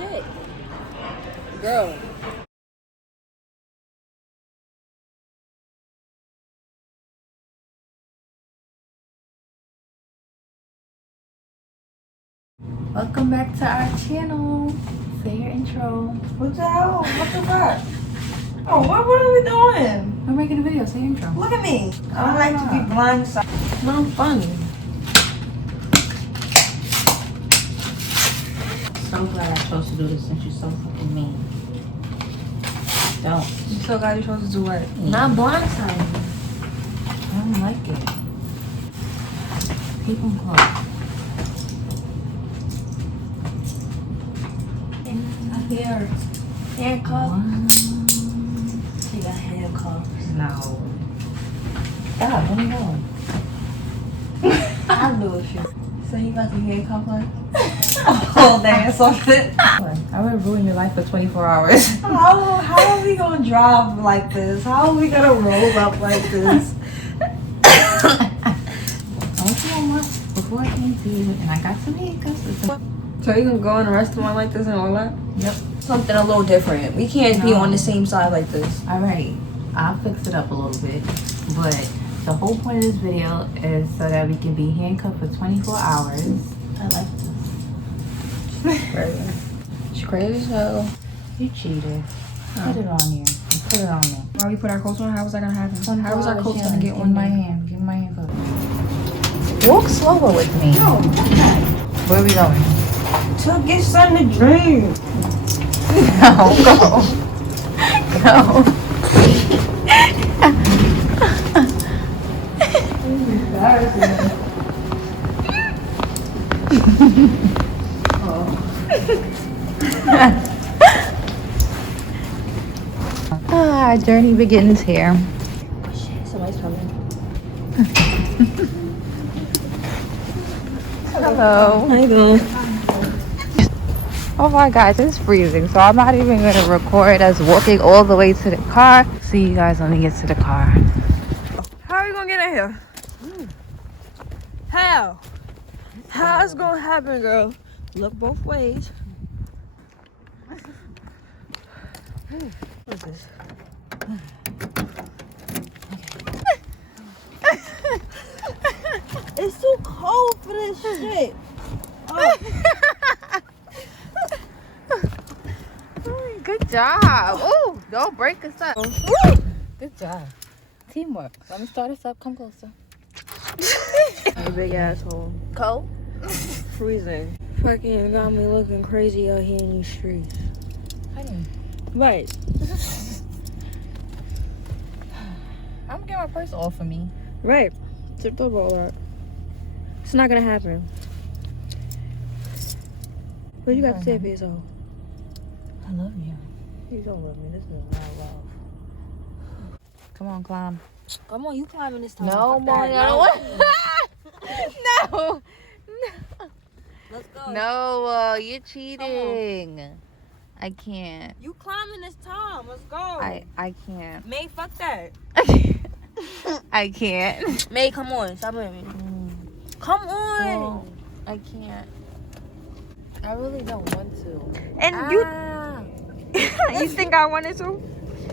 shit. Girl. Welcome back to our channel. Say your intro. What the hell? What the fuck? Oh, what are we doing? We're making a video. Say your intro. Look at me. I don't like to be blindsided. No, I'm funny. So glad I chose to do this since you're so fucking mean. Don't. You so glad you're supposed to do what? Not blindsided. I don't like it. Keep them close. Here. Handcuffs. She got handcuffs. No. Stop, let me go. I'll do it, shit. So you got the handcuff her? Oh, damn, so shit. I would ruin your life for 24 hours. How are we gonna drive like this? How are we gonna roll up like this? I went to Walmart before I came to you, and I got some handcuffs. So you can go in a restaurant like this and all that? Yep. Something a little different. We can't be on the same side like this. Alright, I'll fix it up a little bit. But the whole point of this video is so that we can be handcuffed for 24 hours. I like this. Crazy. She crazy as hell. You cheated. Put it on you. Put it on me. Why we put our coats on? How was that gonna happen? How was our coats gonna get in on my there? hand? Give me my handcuff. Walk slower with me. No. Where are we going? To get something to drink. No, go. Go. Our journey begins here. Oh shit, somebody's coming. Hello. How you doing? Oh my gosh, it's freezing, so I'm not even gonna record us walking all the way to the car. See you guys when we get to the car. How are we gonna get in here? How? How's it gonna happen, girl? Look both ways. What is this? It's too cold for this shit. Oh. Good job. Ooh, don't break us up. Good job. Teamwork. Let me start us up. Come closer. A big asshole. Cold? Freezing. Fucking got me looking crazy out here in these streets. Honey. Right. I'm gonna get my purse off of me. Right. Tipped up all that. It's not gonna happen. What you got to say for yourself? I love you. You don't love me. This is not love. Come on, climb. Come on, you climbing this time. No, Fuck Molly, that. I don't want. No. Let's go. No, you're cheating. I can't. You climbing this time. Let's go. I can't. May, fuck that. I can't. May, come on. Stop with me. Come on. No, I can't. I really don't want to. And you think I wanted to?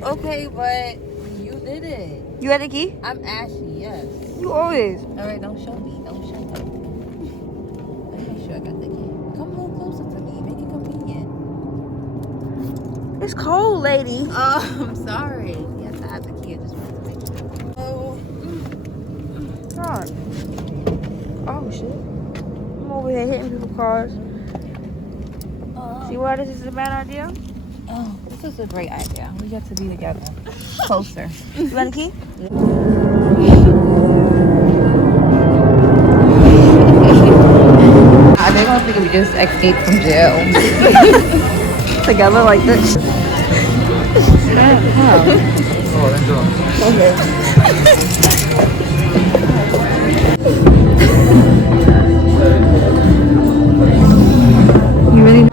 Okay, but you did it. You had the key? I'm Ashley, yes. You always. Alright, don't show me. Don't show me. Let me make sure I got the key. Come a little closer to me. Make it convenient. It's cold, lady. Oh, I'm sorry. Yes, I have the key. I just wanted to make sure. Oh. God. Oh, shit. I'm over here hitting people's cars. See why this is a bad idea? Oh, this is a great idea. We get to be together. Closer. You got the key? They're gonna think we just escaped from jail. Together like this. Okay. You really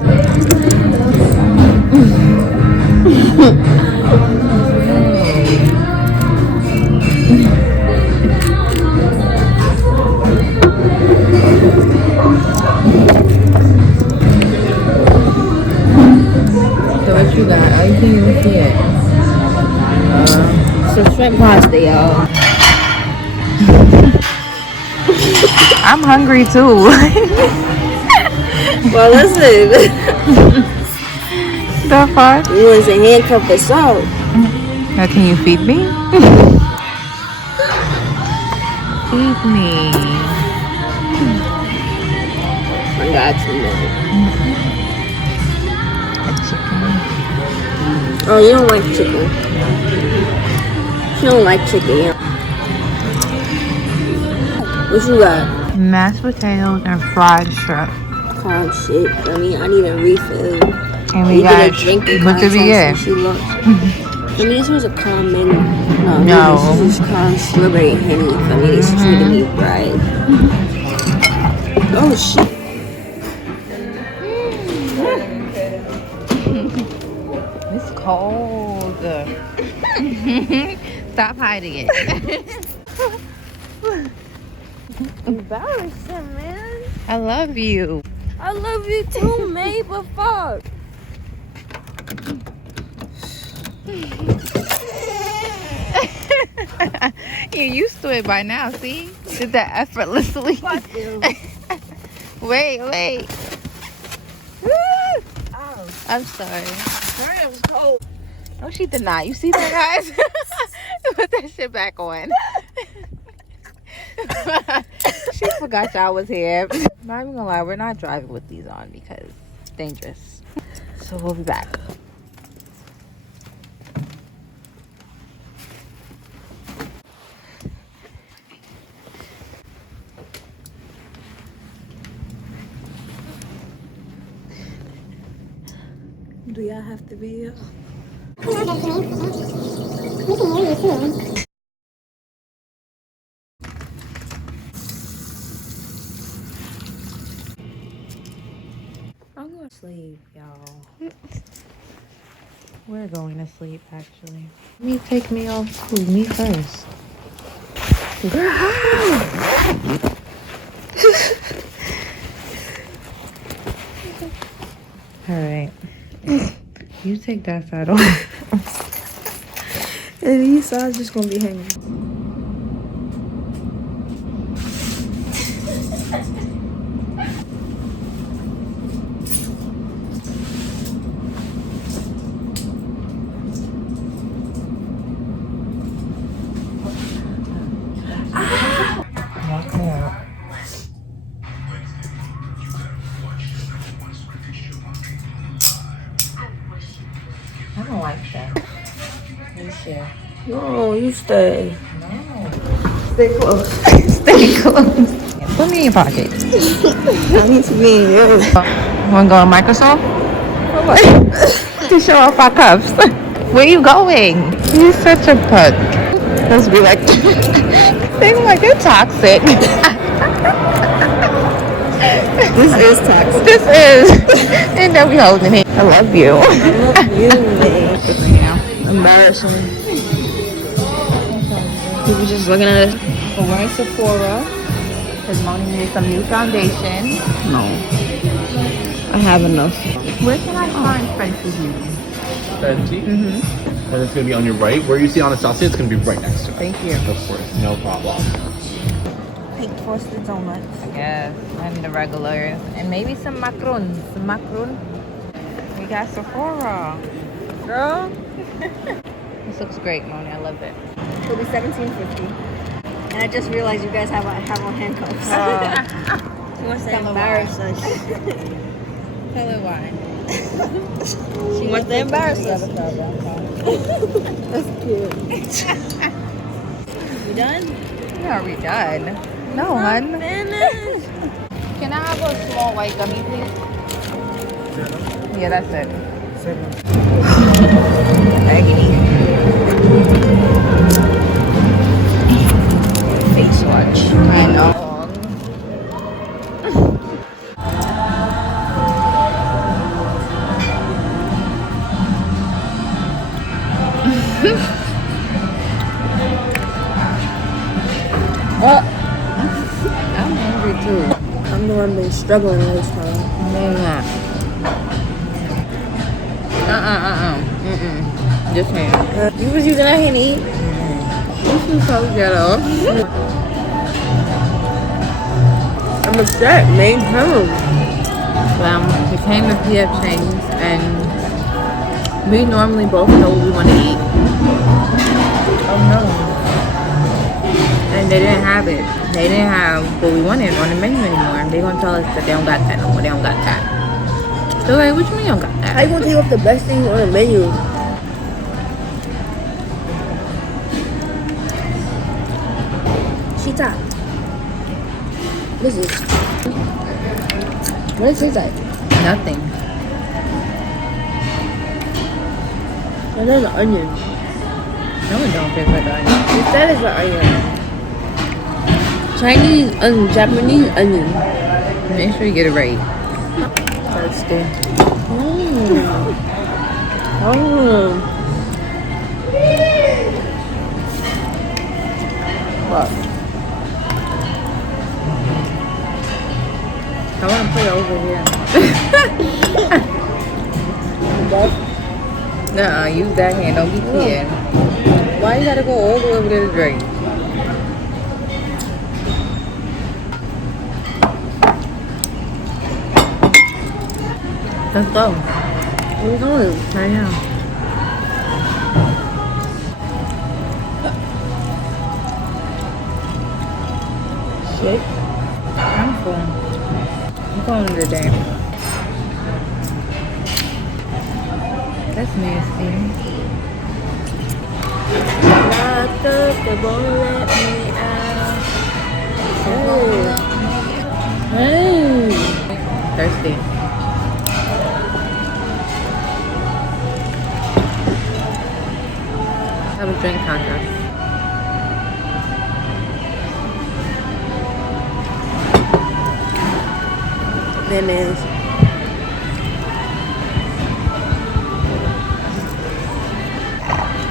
shrimp pasta, y'all. I'm hungry too. Well, listen. The fuck? You want a handcuff or salt? Now, can you feed me? Feed me. I got you, man. A chicken. Oh, you don't like chicken. You don't like chicken, yeah. What you got? Mashed potatoes and fried shrimp. Oh, shit. I mean, I need a refill. And we got a drinking what did we get? For me, this was a calm menu. No. This is just calm strawberry honey. For me, this treated me right. Oh, shit. It's cold. Stop hiding it. Embarrassing, man. I love you. I love you too, mate, but fuck. You're used to it by now, see? Did that effortlessly. Fuck you. Wait. Ow. I'm sorry. Sorry, I was cold. Oh, she did not. You see that, guys? Put that shit back on. She forgot y'all was here. Not even gonna lie, we're not driving with these on because it's dangerous. So we'll be back. Do y'all have to be here? We can hear you too. I'm gonna sleep, y'all. We're going to sleep, actually. Me take me off school. Me first. All right. You take that side off. And these sides just gonna be hanging. I don't like that. You share. No, you stay. No. Stay close. Stay close. Yeah, put me in your pocket. I need to be in yours. Wanna go on Microsoft? To show off our cuffs. Where you going? You're such a pug. Let's be like, they're like, you're toxic. This is toxic. This is. And then we holding it. I love you. I love you, man. Embarrassing. People just looking at us. So we're in Sephora. Because Moni needs some new foundation. No. I have enough. Where can I find Fenty Beauty? Fenty? And it's going to be on your right. Where you see Anastasia, it's going to be right next to it. Thank you. Of course, no problem. Pink frosted donuts. Yes, and the regulars. And maybe some macaroons. We got Sephora. Girl. This looks great, Moni. I love it. It'll be $17.50. And I just realized you guys have on handcuffs. She wants to embarrass us. Tell her why. She wants to embarrass us. That's cute. You done? Are we done? No, hun. Finished. Can I have a small white gummy, please? Yeah, that's it. Face watch. I know. I'm hungry too. I'm the one been struggling this time. Just me. You was using that hand to eat? This is so ghetto. I'm upset, main home. We came to PF Chang's and we normally both know what we want to eat. Oh no. And they didn't have it. They didn't have what we wanted on the menu anymore. They're going to tell us that they don't got that no more. They don't got that. So like, what you mean you don't got that? How you gonna take off the best thing on the menu? Cheetah. This is. What is this like? Nothing. And there's an onion. No one don't taste like onion. It said it's an onion. Chinese onion, Japanese onion. Make sure you get it right. That's good. What? I want to put it over here. Nuh-uh, use that hand. Don't be peeing. Why you gotta go all the way over there to drink? Let's go. Where we going? Right now. Shit. I'm full. I'm going today. That's nasty. Lock up the ball, let me out. Hey. Thirsty. Have a drink contest. That is.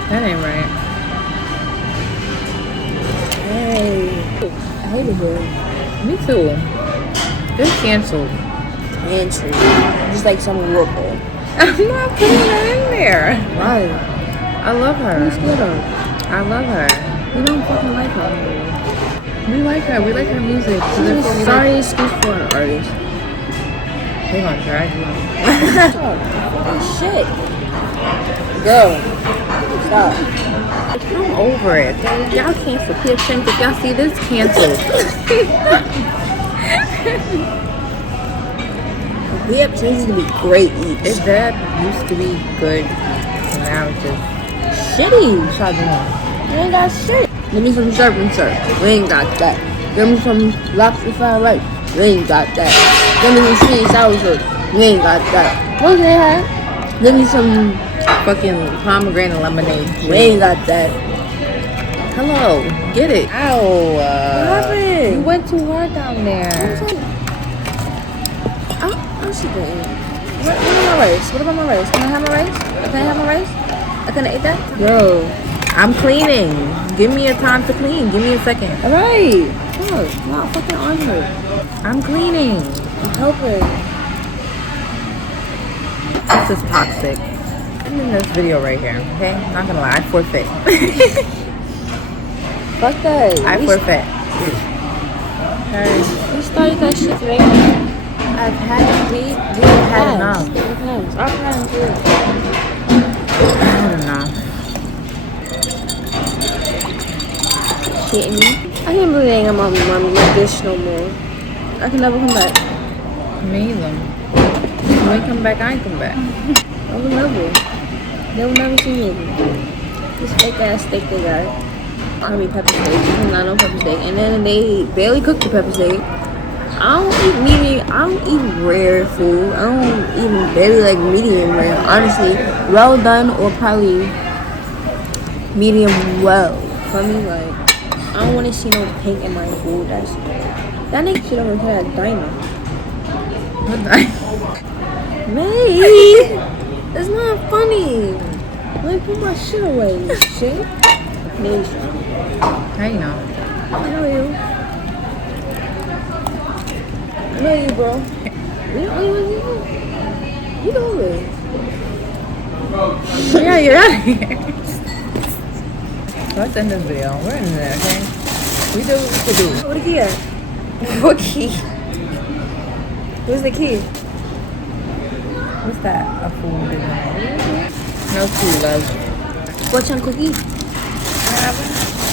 That ain't right. Hey. I hate it here. Me too. They're canceled. Man tree. Just like some whirlpool. I'm not putting her in there. Why? I love her. Who's good on? I love her. We don't fucking like her. We like her. We like her music. So She's therefore a we sorry excuse for an artist. They gonna drag you. Oh shit. Go. Stop. I'm over it. Y'all cancel PF Chang's. If y'all see this, cancel. We have changes to be great eats. If that used to be good, now it's just Shitty. shot down. We ain't got shit. Give me some surf and surf. We ain't got that. Give me some lobster fried rice. We ain't got that. Give me some sweet and sour sauce. We ain't got that. What they have? Give me some. Fucking pomegranate lemonade. We ain't got that. Hello, get it. Ow. What happened? You went too hard down there. I'm shitting. What about my rice? What about my rice? Can I have my rice? Can I have my rice? I couldn't eat that? Yo, I'm cleaning. Give me a time to clean. Give me a second. Alright. Fuck. Not fucking on her. I'm cleaning. I'm helping. This is toxic. I'm in this video right here, okay? Not gonna lie, I forfeit. Fuck that. I forfeit. We started that shit today. I've had enough. I've had Enough. shitting me. I can't believe they ain't got my dish no more. I can never come back. Me either. When I come back, I ain't come back. I will never. They will never see me again. This fake ass steak they got. I mean pepper steak. It's not no pepper steak. And then they barely cook the pepper steak. I don't eat medium. I don't eat rare food. I don't even barely like medium rare. Honestly, well done or probably medium well. For me, like I don't want to see no pink in my food. That nigga shit over here at diner. What the? May, it's not funny. Like put my shit away, shit. Nation. How you know? I know you. I know you, bro. We don't even you. You know it. Yeah, you're out of here. Let's end this video. We're in there, okay? We do what we could do. What the key at? What key? Where's the key? What's that? A food business. No key, love. What's on cookie?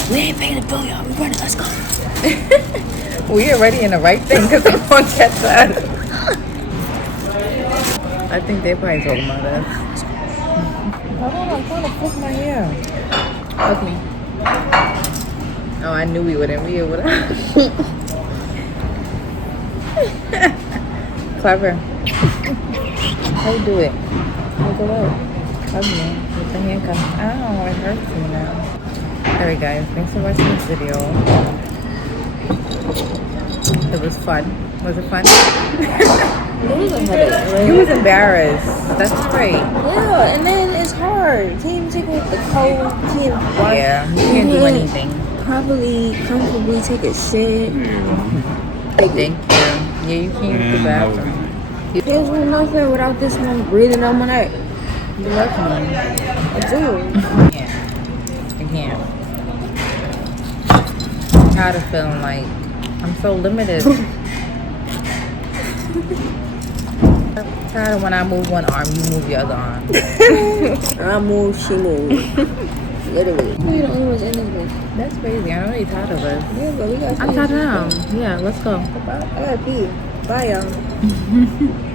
We ain't paying the bill, y'all. We running. Let's go. We already in the right thing because they won't catch us. I think they probably talking about us. Hold on, I'm trying to flick my hair. Fuck me. Oh, I knew we wouldn't. We would have. Clever. How you do it? How go out? Hug me with the handcuff. Ow, it hurts me now. Alright guys, thanks for watching this video. It was fun. Was it fun? It was a headache. Right? You was embarrassed. That's great. Yeah, and then it's hard. Can't even take with the cold. Can't wash. Yeah, you can't do anything. Probably comfortably take a shit. Thank you. Yeah, you can't use the bathroom. There's nothing without this one breathing on my neck. You love me. I do. Yeah, I can't. I'm tired of feeling like I'm so limited. I'm tired of when I move one arm, you move your other arm. I move, she move. Literally. We're the only ones in this bitch. That's crazy. I know you're tired of us. Yeah, but we got. I'm tired of them. Yeah, let's go. I gotta pee. Bye, y'all.